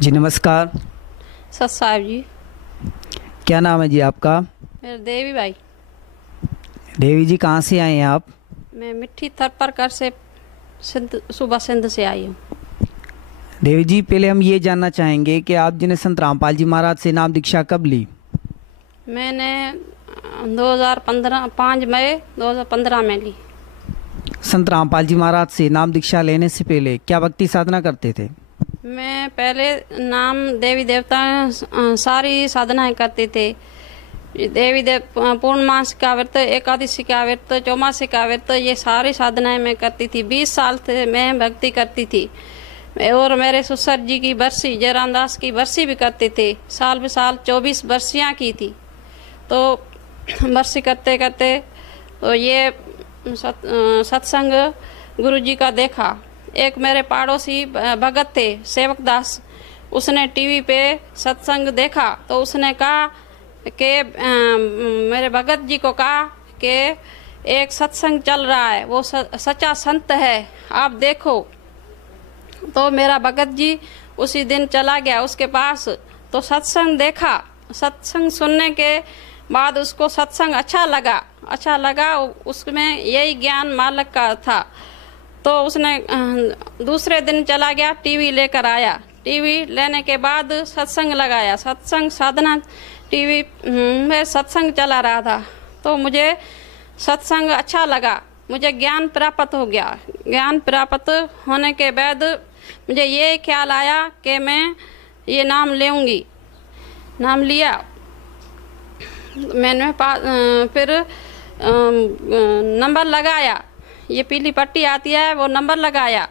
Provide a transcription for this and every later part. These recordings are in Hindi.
जी नमस्कार। सत साहब जी। क्या नाम है जी आपका? मेरे देवी भाई। देवी जी, कहाँ से आए हैं आप? मैं मिट्टी थरपरकर से सिंध सूबा सिंध से आई हूँ। देवी जी, पहले हम ये जानना चाहेंगे कि आप जिन्हें संत रामपाल जी महाराज से नाम दीक्षा कब ली? मैंने 2015 5 मई 2015 में ली। संत रामपाल जी महाराज से नाम दीक्षा लेने से पहले क्या भक्ति साधना करते थे? मैं पहले नाम देवी देवता सारी साधनाएं करते थे। देवी देव पूर्णमास का व्रत, एकादशी का व्रत, चौमासी का व्रत, ये सारी साधनाएं मैं करती थी। 20 साल से मैं भक्ति करती थी। और मेरे ससुर जी की बरसी, जयराम दास की बरसी भी करते थे। साल बे साल 24 बरसियाँ की थी। तो बरसी करते करते तो ये सत्संग गुरु जी का देखा। एक मेरे पड़ोसी भगत थे सेवक दास, उसने टीवी पे सत्संग देखा तो उसने कहा कि मेरे भगत जी को कहा कि एक सत्संग चल रहा है, वो सच्चा संत है, आप देखो। तो मेरा भगत जी उसी दिन चला गया उसके पास, तो सत्संग देखा। सत्संग सुनने के बाद उसको सत्संग अच्छा लगा। उसमें यही ज्ञान मालक का था। तो उसने दूसरे दिन चला गया, टीवी लेकर आया। टीवी लेने के बाद सत्संग लगाया। सत्संग साधना टीवी में सत्संग चला रहा था। तो मुझे सत्संग अच्छा लगा, मुझे ज्ञान प्राप्त हो गया। ज्ञान प्राप्त होने के बाद मुझे ये ख्याल आया कि मैं ये नाम लेऊंगी। नाम लिया मैंने। फिर नंबर लगाया, ये पीली पट्टी आती है वो नंबर लगाया।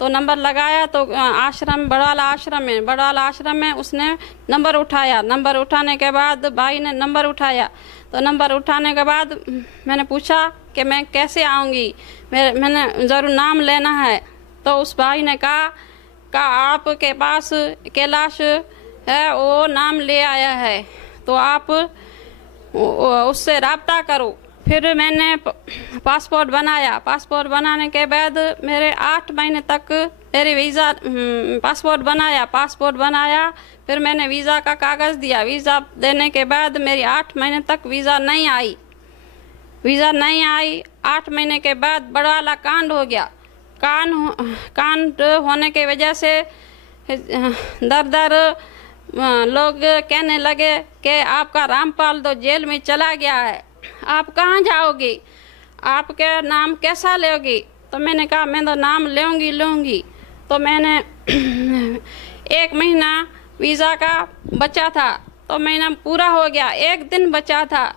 तो नंबर लगाया तो आश्रम, बड़वाला आश्रम में उसने नंबर उठाया। नंबर उठाने के बाद भाई ने नंबर उठाया। तो नंबर उठाने के बाद मैंने पूछा कि मैं कैसे आऊँगी, मैंने ज़रूर नाम लेना है। तो उस भाई ने कहा आपके पास कैलाश है, वो नाम ले आया है, तो आप उससे राब्ता करो। फिर मैंने पासपोर्ट बनाया। पासपोर्ट बनाने के बाद मेरे 8 महीने तक मेरी वीज़ा, पासपोर्ट बनाया। फिर मैंने वीज़ा का कागज़ दिया। वीज़ा देने के बाद मेरी 8 महीने तक वीज़ा नहीं आई। 8 महीने के बाद बड़ा वाला कांड हो गया। कांड होने की वजह से दर लोग कहने लगे कि आपका रामपाल तो जेल में चला गया है, आप कहाँ जाओगी, आपके नाम कैसा लोगी? तो मैंने कहा मैं तो नाम लूँगी। तो मैंने 1 महीना वीज़ा का बचा था, तो महीना पूरा हो गया। एक दिन बचा था।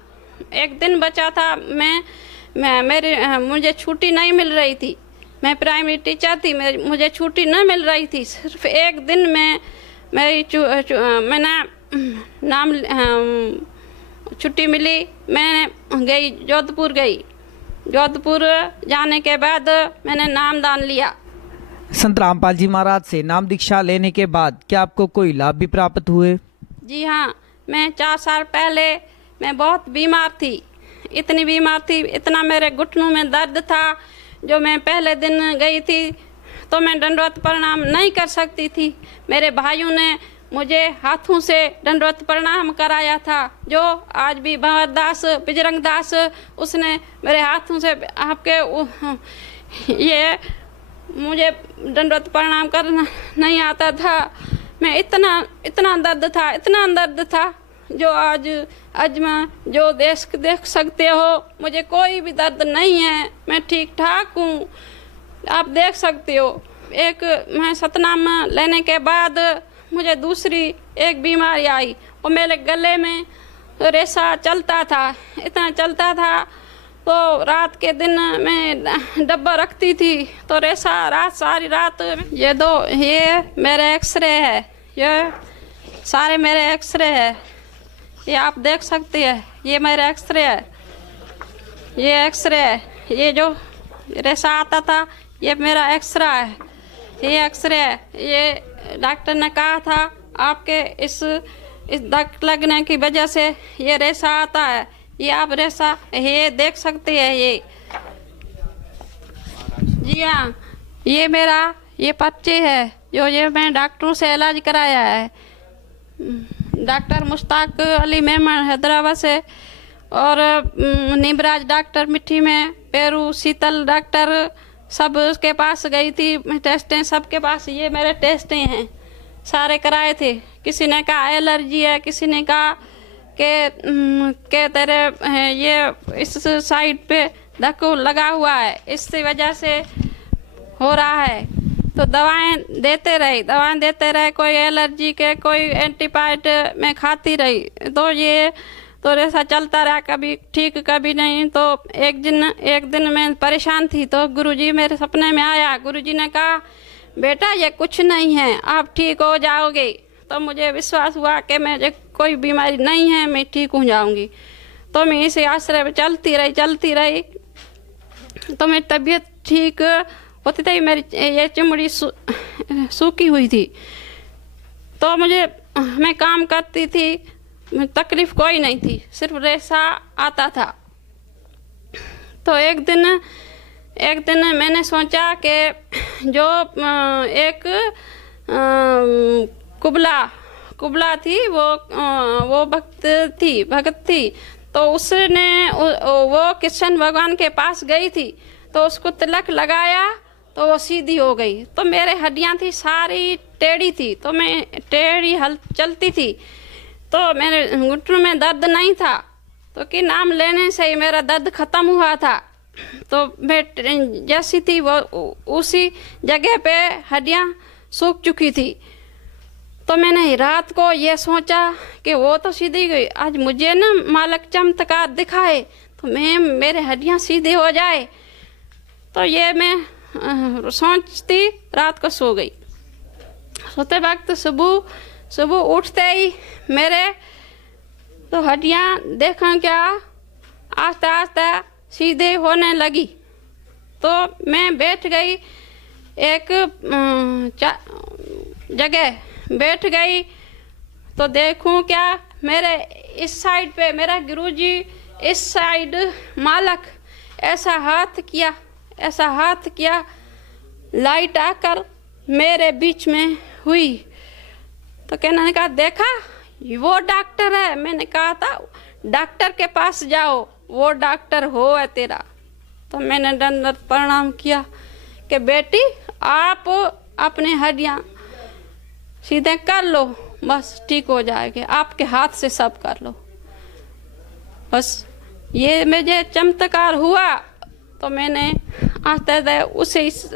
मुझे छुट्टी नहीं मिल रही थी। मैं प्राइमरी टीचर थी, मुझे छुट्टी न मिल रही थी। सिर्फ एक दिन में मैंने नाम छुट्टी मिली। मैंने जोधपुर जाने के बाद मैंने नामदान लिया। संत रामपाल जी महाराज से नाम दीक्षा लेने के बाद क्या आपको कोई लाभ भी प्राप्त हुए? जी हाँ, मैं 4 साल पहले मैं बहुत बीमार थी। इतनी बीमार थी, इतना मेरे घुटनों में दर्द था। जो मैं पहले दिन गई थी तो मैं दंडवत प्रणाम नहीं कर सकती थी। मेरे भाइयों ने मुझे हाथों से दंडवत प्रणाम कराया था। जो आज भी भंवर दास, बजरंग दास, उसने मेरे हाथों से आपके ये मुझे दंडवत प्रणाम करना नहीं आता था। मैं इतना दर्द था जो आज मैं जो देख सकते हो, मुझे कोई भी दर्द नहीं है, मैं ठीक ठाक हूँ। आप देख सकते हो। मैं सतनाम लेने के बाद मुझे दूसरी एक बीमारी आई, और मेरे गले में रेशा चलता था। तो रात के दिन मैं डब्बा रखती थी तो रेशा सारी रात। ये मेरे एक्सरे है, ये सारे मेरे एक्सरे है, ये आप देख सकते हैं। ये मेरा एक्सरे है, ये जो रेशा आता था ये मेरा एक्सरे है। ये डॉक्टर ने कहा था आपके इस धक लगने की वजह से ये रेशा आता है। ये आप रेशा ये देख सकते हैं। ये जी हाँ, ये मेरा ये पर्चे है जो ये मैं डॉक्टरों से इलाज कराया है, डॉक्टर मुश्ताक अली मेमन हैदराबाद से, और निमराज डॉक्टर मिट्टी में, पेरू शीतल डॉक्टर, सब उसके पास गई थी, टेस्टें सबके पास ये मेरे टेस्टें हैं, सारे कराए थे। किसी ने कहा एलर्जी है, किसी ने कहा कि तेरे ये इस साइड पे धक्का लगा हुआ है, इसकी वजह से हो रहा है। तो दवाएं देते रहे, कोई एलर्जी के, कोई एंटीबायोटिक मैं खाती रही। तो ये तो ऐसा चलता रहा, कभी ठीक कभी नहीं। तो एक दिन मैं परेशान थी, तो गुरुजी मेरे सपने में आया। गुरुजी ने कहा बेटा ये कुछ नहीं है, आप ठीक हो जाओगे। तो मुझे विश्वास हुआ कि मुझे कोई बीमारी नहीं है, मैं ठीक हो जाऊंगी। तो मैं इस आश्रय में चलती रही। तो मेरी तबीयत ठीक होती थी, मेरी ये चमड़ी सूखी हुई थी। तो मैं काम करती थी, तकलीफ कोई नहीं थी, सिर्फ रेशा आता था। तो एक दिन मैंने सोचा कि जो एक कुबला थी, वो भगत थी। तो उसने वो कृष्ण भगवान के पास गई थी, तो उसको तिलक लगाया तो वो सीधी हो गई। तो मेरे हड्डियां थी सारी टेढ़ी थी, तो मैं टेढ़ी चलती थी। तो मेरे घुटनों में दर्द नहीं था, तो कि नाम लेने से ही मेरा दर्द खत्म हुआ था। तो मैं जैसी थी वो उसी जगह पे हड्डियां सूख चुकी थी। तो मैंने रात को ये सोचा कि वो तो सीधी गई, आज मुझे ना मालिक चमत्कार दिखाए तो मेरे हड्डियां सीधे हो जाए। तो ये मैं सोचती रात को सो गई। सोते वक्त सुबह उठते ही मेरे तो हड्डियां देखा क्या आस्ते आस्ते सीधे होने लगी। तो मैं बैठ गई, एक जगह बैठ गई। तो देखूं क्या, मेरे इस साइड पे मेरा गुरुजी, इस साइड मालक, ऐसा हाथ किया, लाइट आकर मेरे बीच में हुई। तो कहने कहा देखा वो डॉक्टर है। मैंने कहा था डॉक्टर के पास जाओ, वो डॉक्टर हो है तेरा। तो मैंने दंडवत प्रणाम किया कि बेटी आप अपने हड्डियां सीधे कर लो, बस ठीक हो जाएगी, आपके हाथ से सब कर लो। बस ये मुझे चमत्कार हुआ। तो मैंने आस्ते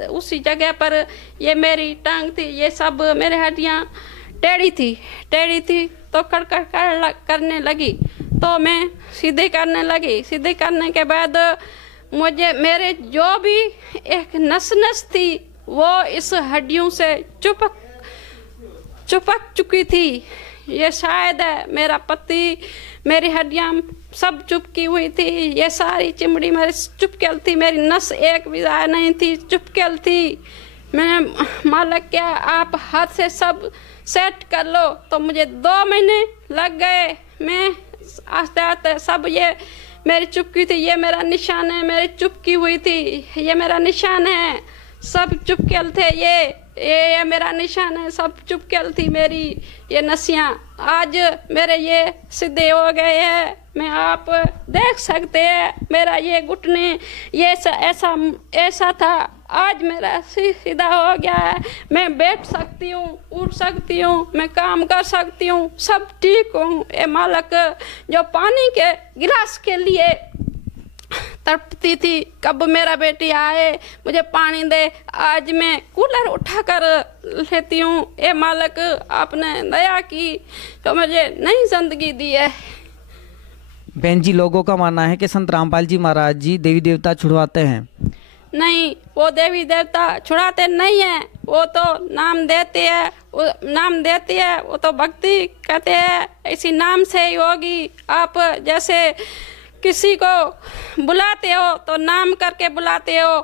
उसी जगह पर ये मेरी टांग थी, ये सब मेरे हड्डियां टेढ़ी थी तो कड़कड़ करने लगी। तो मैं सीधे करने लगी। सीधे करने के बाद मेरे जो भी एक नस थी वो इस हड्डियों से चिपक चुकी थी। ये शायद है मेरा पति, मेरी हड्डियां सब चुपकी हुई थी, ये सारी चमड़ी मेरी चुपकेल थी, मेरी नस एक भी ज़ाया नहीं थी, चुपकेल थी। मैंने मालिक क्या आप हाथ से सब सेट कर लो। तो मुझे 2 महीने लग गए। मैं आस्ते आस्ते सब ये मेरी चुपकी थी, ये मेरा निशान है, मेरी चुपकी हुई थी, ये मेरा निशान है, सब चुपकेल थे। ये मेरा निशान है, सब चुपकेल थी मेरी ये नसियाँ। आज मेरे ये सीधे हो गए हैं, मैं आप देख सकते हैं मेरा ये घुटने ये ऐसा था, आज मेरा सीधा हो गया है। मैं बैठ सकती हूँ, उठ सकती हूँ, मैं काम कर सकती हूँ, सब ठीक हूँ। ये मालिक जो पानी के गिलास के लिए तड़पती थी, कब मेरा बेटी आए मुझे पानी दे, आज मैं कूलर उठा कर लेती हूँ। ये मालिक आपने दया की तो मुझे नई जिंदगी दी है। बहन जी, लोगों का मानना है कि संत रामपाल जी महाराज जी देवी देवता छुड़वाते हैं। नहीं, वो देवी देवता छुड़ाते नहीं है, वो तो नाम देती है, वो तो भक्ति कहते हैं, इसी नाम से ही होगी। आप जैसे किसी को बुलाते हो तो नाम करके बुलाते हो,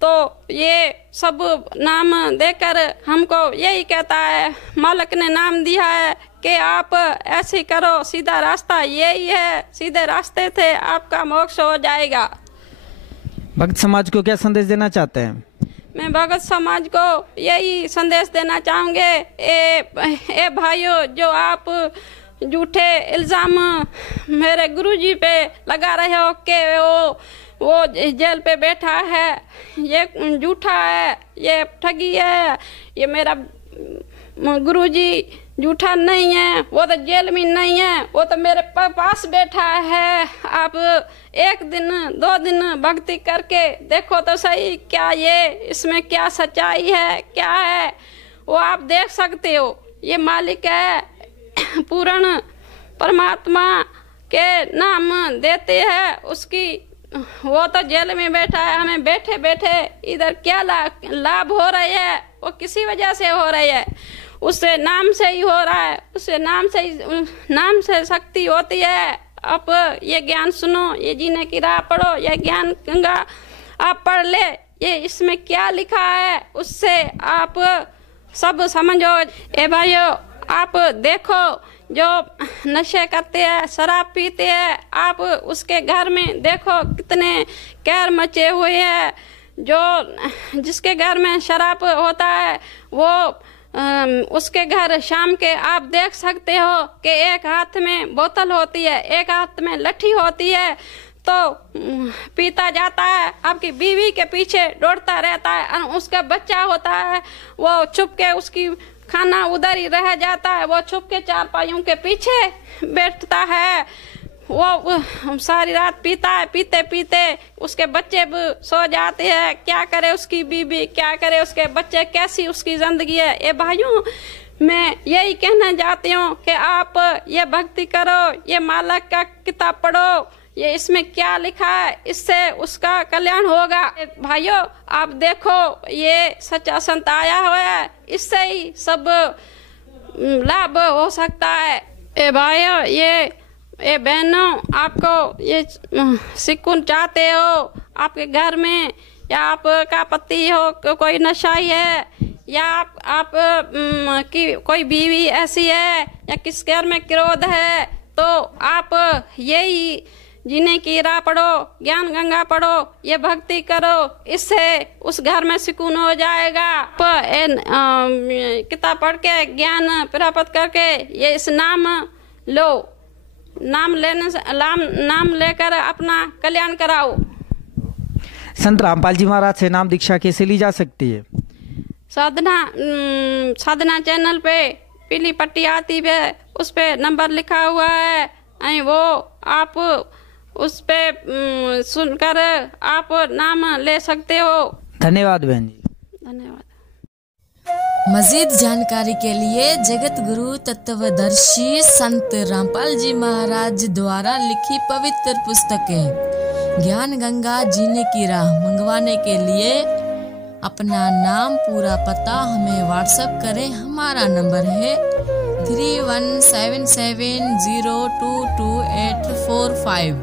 तो ये सब नाम देकर हमको यही कहता है, मालिक ने नाम दिया है कि आप ऐसे करो, सीधा रास्ता यही है, सीधे रास्ते से आपका मोक्ष हो जाएगा। भक्त समाज को क्या संदेश देना चाहते हैं? मैं भगत समाज को यही संदेश देना चाहूँगे, ए भाइयों, जो आप झूठे इल्ज़ाम मेरे गुरुजी पे लगा रहे हो कि वो जेल पे बैठा है, ये झूठा है, ये ठगी है, ये मेरा गुरुजी झूठा नहीं है, वो तो जेल में नहीं है, वो तो मेरे पास बैठा है। आप एक दिन 2 दिन भक्ति करके देखो तो सही, क्या ये इसमें क्या सच्चाई है, क्या है, वो आप देख सकते हो। ये मालिक है, पूर्ण परमात्मा के नाम देते हैं उसकी, वो तो जेल में बैठा है, हमें बैठे बैठे इधर क्या लाभ हो रही है, वो किसी वजह से हो रही है, उससे नाम से ही हो रहा है, उससे नाम से शक्ति होती है। आप ये ज्ञान सुनो, ये जीने की राह पढ़ो, ये ज्ञान गंगा आप पढ़ ले, ये इसमें क्या लिखा है उससे आप सब समझो। ए भाइयों, आप देखो, जो नशे करते हैं, शराब पीते हैं, आप उसके घर में देखो कितने कहर मचे हुए हैं। जो जिसके घर में शराब होता है वो उसके घर शाम के आप देख सकते हो कि एक हाथ में बोतल होती है, एक हाथ में लट्ठी होती है, तो पीता जाता है, आपकी बीवी के पीछे दौड़ता रहता है, उसका बच्चा होता है, वो छुप के उसकी खाना उधर ही रह जाता है, वो छुप के चारपाइयों के पीछे बैठता है, वो सारी रात पीता है, पीते पीते उसके बच्चे भी सो जाते हैं, क्या करे उसकी बीबी, क्या करे उसके बच्चे, कैसी उसकी जिंदगी है। ये भाइयों, मैं यही कहना चाहती हूँ कि आप ये भक्ति करो, ये मालक का किताब पढ़ो, ये इसमें क्या लिखा है, इससे उसका कल्याण होगा। भाइयों, आप देखो, ये सच्चा संत आया हुआ है, इससे ही सब लाभ हो सकता है। ए भाइयों, ये बहनों, आपको ये सिकुन चाहते हो आपके घर में, या आपका पति हो कोई नशाई है, या आप की कोई बीवी ऐसी है, या किस घर में क्रोध है, तो आप यही जीने की राह पढ़ो, ज्ञान गंगा पढ़ो, ये भक्ति करो, इससे उस घर में सुकून हो जाएगा। किताब पढ़ के ज्ञान प्राप्त करके ये इस नाम लो, नाम लेकर अपना कल्याण कराओ। संत रामपाल जी महाराज से नाम दीक्षा कैसे ली जा सकती है? साधना चैनल पे पीली पट्टी आती है, उस पे नंबर लिखा हुआ है, वो आप उस पे सुनकर आप नाम ले सकते हो। धन्यवाद बहन जी। धन्यवाद। मजीद जानकारी के लिए जगत गुरु तत्वदर्शी संत रामपाल जी महाराज द्वारा लिखी पवित्र पुस्तकें ज्ञान गंगा जीने की राह मंगवाने के लिए अपना नाम, पूरा पता हमें व्हाट्सएप करें। हमारा नंबर है 3177022845।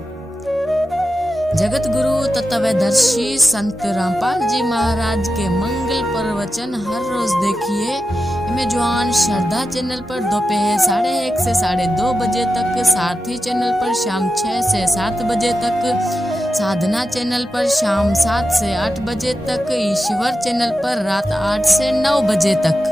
जगत गुरु तत्वदर्शी संत रामपाल जी महाराज के मंगल प्रवचन हर रोज देखिए अमेजॉन श्रद्धा चैनल पर दोपहर 1:30 से 2:30 बजे तक, सारथी चैनल पर शाम 6 से 7 बजे तक, साधना चैनल पर शाम 7 से 8 बजे तक, ईश्वर चैनल पर रात 8 से 9 बजे तक।